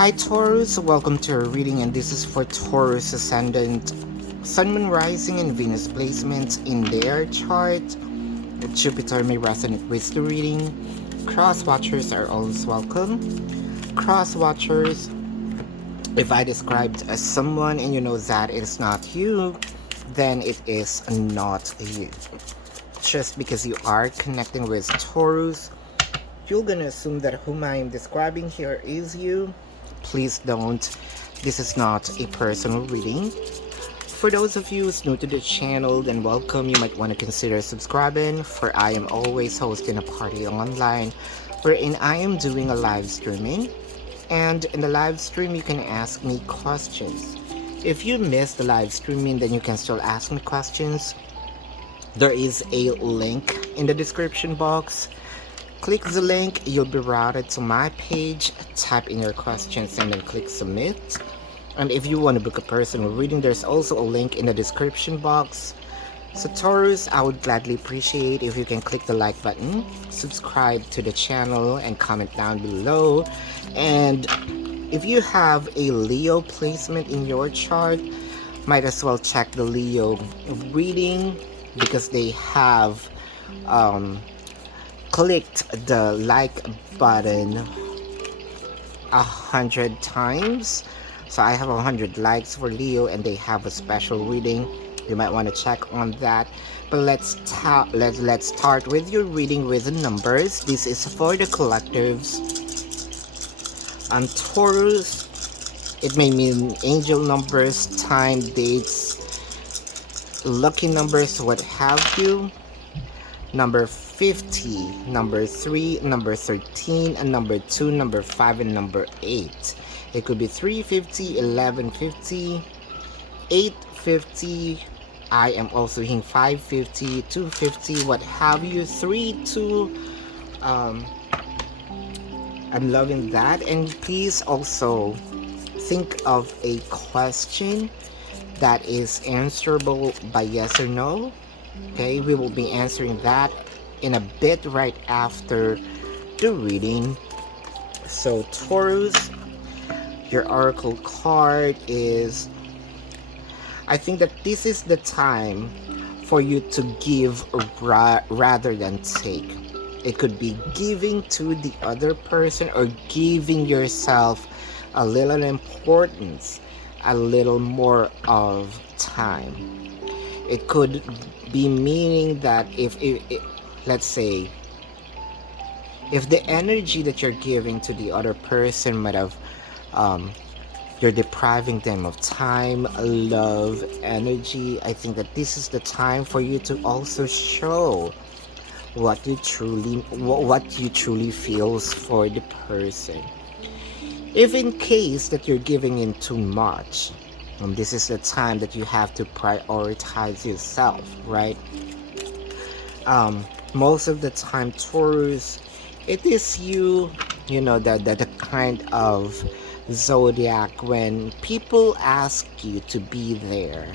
Hi Taurus, welcome to our reading, and this is for Taurus ascendant, Sun, Moon, Rising, and Venus placements in their chart. Jupiter may resonate with the reading. Cross watchers are always welcome. Cross watchers, if I described as someone and you know that it is not you, then it is not you. Just because you are connecting with Taurus, you're gonna assume that whom I am describing here is you. Please don't. This is not a personal reading. For those of you who's new to the channel, then welcome. You might want to consider subscribing, for I am always hosting a party online wherein I am doing a live streaming. And in the live stream, you can ask me questions. If you missed the live streaming, then you can still ask me questions. There is a link in the description box. Click the link, you'll be routed to my page. Type in your questions and then click submit. And if you want to book a personal reading, there's also a link in the description box. So Taurus, I would gladly appreciate if you can click the like button, subscribe to the channel, and comment down below. And if you have a Leo placement in your chart, might as well check the Leo reading, because they have clicked the like button 100 times. So I have 100 likes for Leo, and they have a special reading. You might want to check on that. But let's start with your reading with the numbers. This is for the collectives. On Taurus, it may mean angel numbers, time, dates, lucky numbers, what have you. Number 50, number 3, number 13, and number 2, number 5, and number 8. It could be 350, 1150, 850. I am also hearing 550, 250, what have you. 3, 2. I'm loving that. And please also think of a question that is answerable by yes or no. Okay, we will be answering that in a bit right after the reading. So Taurus, your oracle card is, I think that this is the time for you to give rather than take. It could be giving to the other person or giving yourself a little importance, a little more of time. It could be meaning that if let's say, if the energy that you're giving to the other person might have, you're depriving them of time, love, energy, I think that this is the time for you to also show what you truly feels for the person. If in case that you're giving in too much, this is the time that you have to prioritize yourself, right? Most of the time, Taurus, it is you know, the kind of zodiac when people ask you to be there,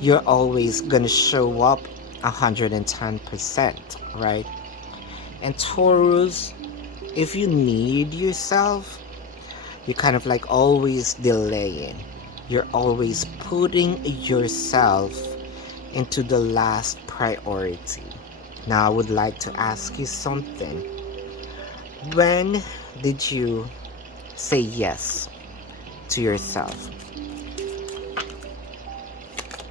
you're always gonna show up 110%, right? And Taurus, if you need yourself, you're kind of like always delaying. You're always putting yourself into the last priority. Now I would like to ask you something. When did you say yes to yourself?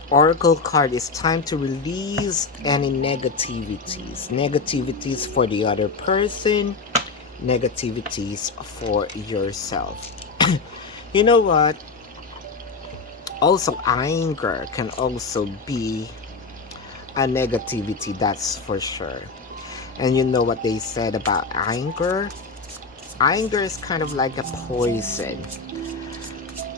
Oracle card is time to release any negativities for the other person, negativities for yourself. You know what? Also, anger can also be a negativity, that's for sure. And you know what they said about anger? Anger is kind of like a poison.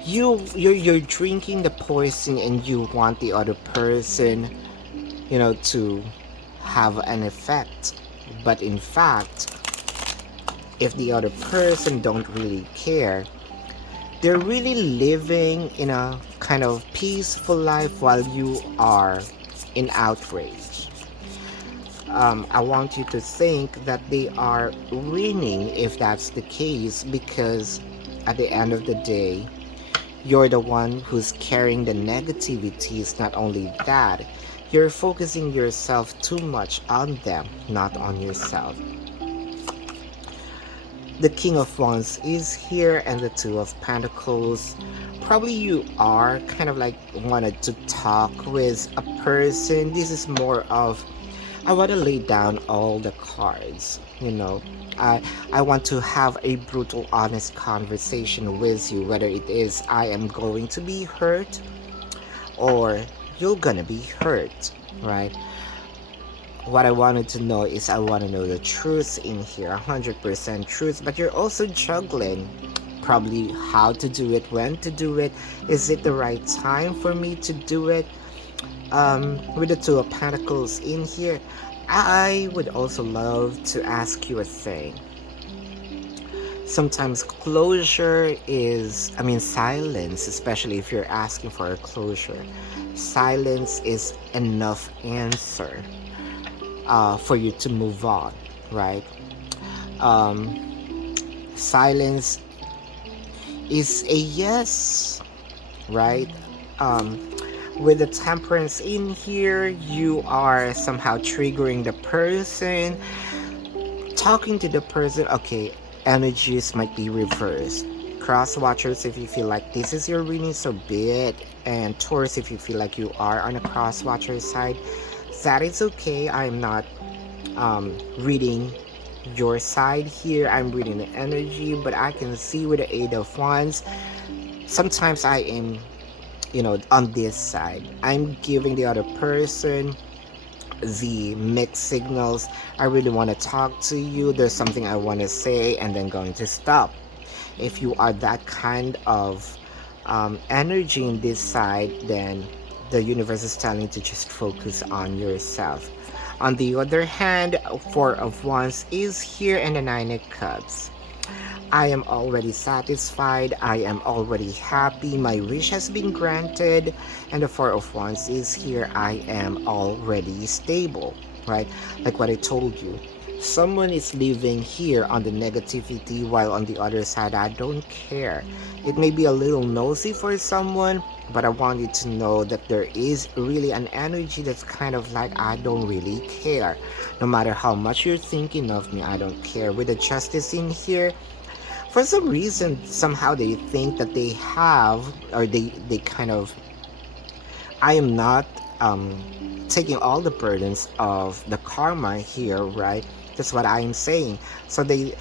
You're drinking the poison and you want the other person, you know, to have an effect. But in fact, if the other person don't really care, they're really living in a kind of peaceful life while you are in outrage. I want you to think that they are winning if that's the case, because at the end of the day, you're the one who's carrying the negativities. Not only that, you're focusing yourself too much on them, not on yourself. The King of Wands is here, and the Two of Pentacles. Probably you are kind of like wanted to talk with a person. This is more of, I want to lay down all the cards. I want to have a brutal, honest conversation with you, whether it is I am going to be hurt or you're gonna be hurt, right? What I wanted to know is, I want to know the truth in here, 100% truth, but you're also juggling probably how to do it, when to do it, is it the right time for me to do it? With the Two of Pentacles in here, I would also love to ask you a thing. Sometimes closure is, silence, especially if you're asking for a closure. Silence is enough answer for you to move on, right? Silence is a yes, right? With the Temperance in here, you are somehow triggering the person, talking to the person. Okay, energies might be reversed. Cross watchers, if you feel like this is your reading, so be it. And Taurus, if you feel like you are on a cross watcher side, that is okay. I'm not reading your side here. I'm reading the energy, but I can see with the Eight of Wands, sometimes I am, on this side. I'm giving the other person the mixed signals. I really want to talk to you. There's something I want to say, and then going to stop. If you are that kind of energy in this side, then the universe is telling you to just focus on yourself. On the other hand, Four of Wands is here, and the Nine of Cups. I am already satisfied. I am already happy. My wish has been granted. And the Four of Wands is here. I am already stable, right? Like what I told you. Someone is living here on the negativity, while on the other side, I don't care. It may be a little nosy for someone, but I want you to know that there is really an energy that's kind of like, I don't really care. No matter how much you're thinking of me, I don't care. With the Justice in here, for some reason, somehow they think that they have, or they kind of, I am not taking all the burdens of the karma here, right? That's what I am saying. So they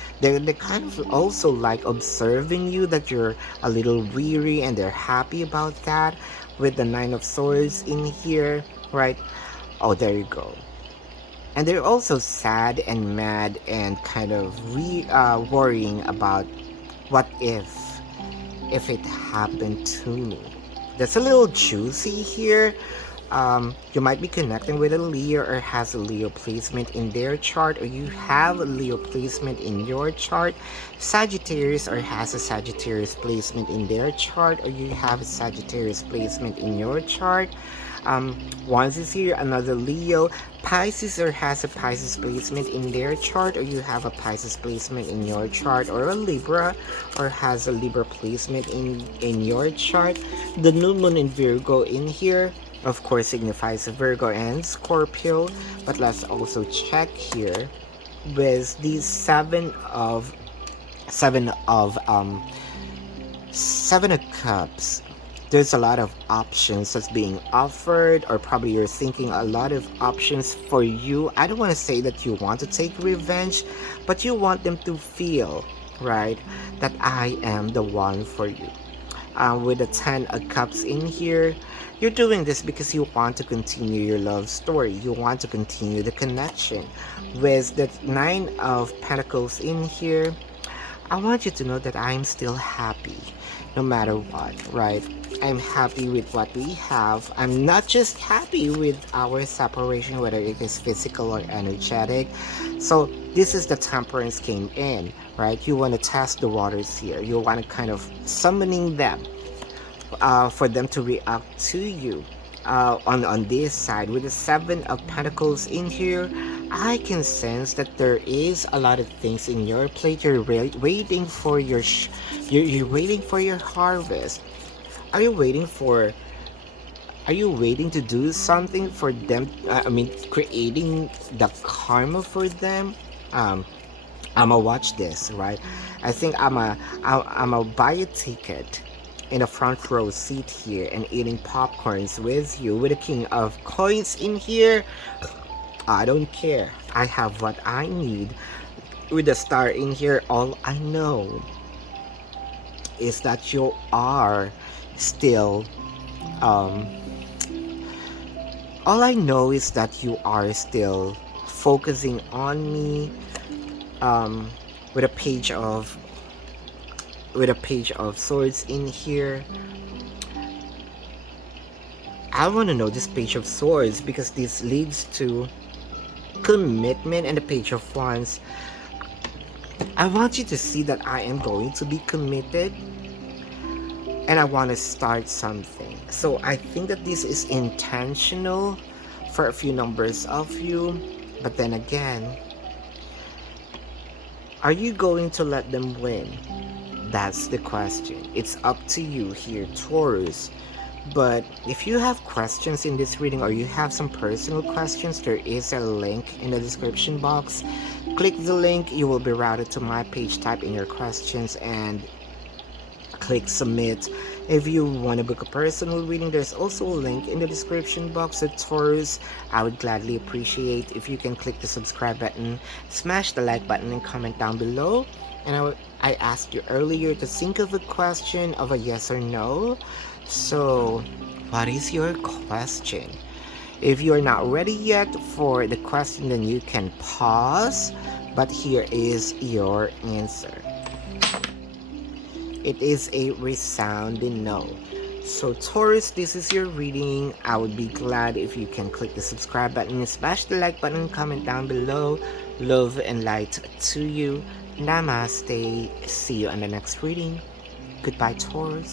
kind of also like observing you, that you're a little weary, and they're happy about that. With the Nine of Swords in here, right? Oh, there you go. And they're also sad and mad, and kind of worrying about, what if it happened to me? That's a little juicy here. You might be connecting with a Leo, or has a Leo placement in their chart, or you have a Leo placement in your chart. Sagittarius, or has a Sagittarius placement in their chart, or you have a Sagittarius placement in your chart. Wands is here, another Leo. Pisces, or has a Pisces placement in their chart, or you have a Pisces placement in your chart, or a Libra, or has a Libra placement in your chart. The new moon in Virgo in here, of course, signifies Virgo and Scorpio. But let's also check here with these seven of Cups. There's a lot of options that's being offered, or probably you're thinking a lot of options for you. I don't want to say that you want to take revenge, but you want them to feel, right, that I am the one for you. With the 10 of Cups in here, you're doing this because you want to continue your love story. You want to continue the connection. With the 9 of Pentacles in here, I want you to know that I'm still happy no matter what, right? I'm happy with what we have. I'm not just happy with our separation, whether it is physical or energetic. So this is the Temperance came in, right? You want to test the waters here. You want to kind of summoning them for them to react to you. On this side, with the 7 of Pentacles in here, I can sense that there is a lot of things in your plate. You're waiting for you're waiting for your harvest. Are you waiting for Are you waiting to do something for them? I mean, creating the karma for them. Um, I'ma watch this, right? I think I'ma buy a ticket in a front row seat here and eating popcorns with you with a king of coins in here. I don't care. I have what I need. With a star in here, all I know is that you are still um all I know is that you are still focusing on me, um with a page of swords in here. I want to know this page of swords because this leads to commitment, and the page of wands. I want you to see that I am going to be committed and I want to start something. So I think that this is intentional for a few numbers of you, but then again, are you going to let them win? That's the question. It's up to you here, Taurus. But if you have questions in this reading or you have some personal questions, there is a link in the description box. Click the link, you will be routed to my page. Type in your questions and click submit. If you want to book a personal reading, there's also a link in the description box. At Taurus, I would gladly appreciate if you can click the subscribe button, smash the like button, and comment down below. And I asked you earlier to think of a question of a yes or no. So, what is your question? If you're not ready yet for the question, then you can pause. But here is your answer. It is a resounding no. So Taurus, this is your reading. I would be glad if you can click the subscribe button, smash the like button, comment down below. Love and light to you. Namaste. See you on the next reading. Goodbye, Taurus.